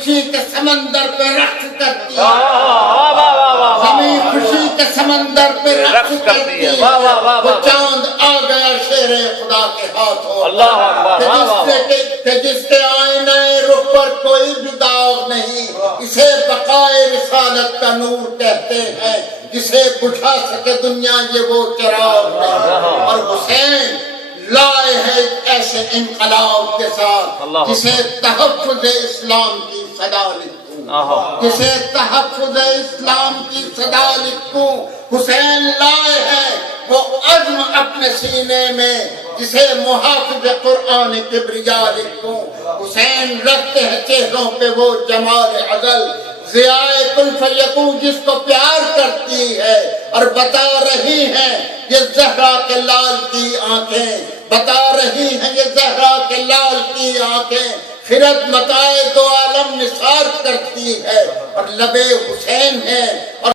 خوشی کے سمندر پہ رقص کرتی ہے، زمین خوشی کے سمندر پہ رقص کرتی ہے، وہ چاند آ گیا شیر خدا کے ہاتھوں، کہ جس کے آئینہ رخ پر کوئی بھی داغ نہیں، اسے بقائے رسالت کا نور کہتے ہیں، جسے بجھا سکے دنیا یہ وہ چراغ نہیں۔ اور حسین لائے ہے ایسے انقلاب کے ساتھ جسے تحفظ اسلام کی صدا لکھوں، جسے تحفظ اسلام کی صدا لکھوں۔ حسین لائے ہے وہ عزم اپنے سینے میں جسے محافظ قرآن کبریا لکھوں۔ حسین رکھتے ہیں چہروں پہ وہ جمال ازل، ضیائے کن فیکون جس کو پیار کرتی ہے، اور بتا رہی ہیں یہ زہرا کے لال کی آنکھیں، بتا رہی ہیں یہ زہرا کے لال کی آنکھیں، خرد متائے دو عالم نثار کرتی ہے، اور لبے حسین ہیں اور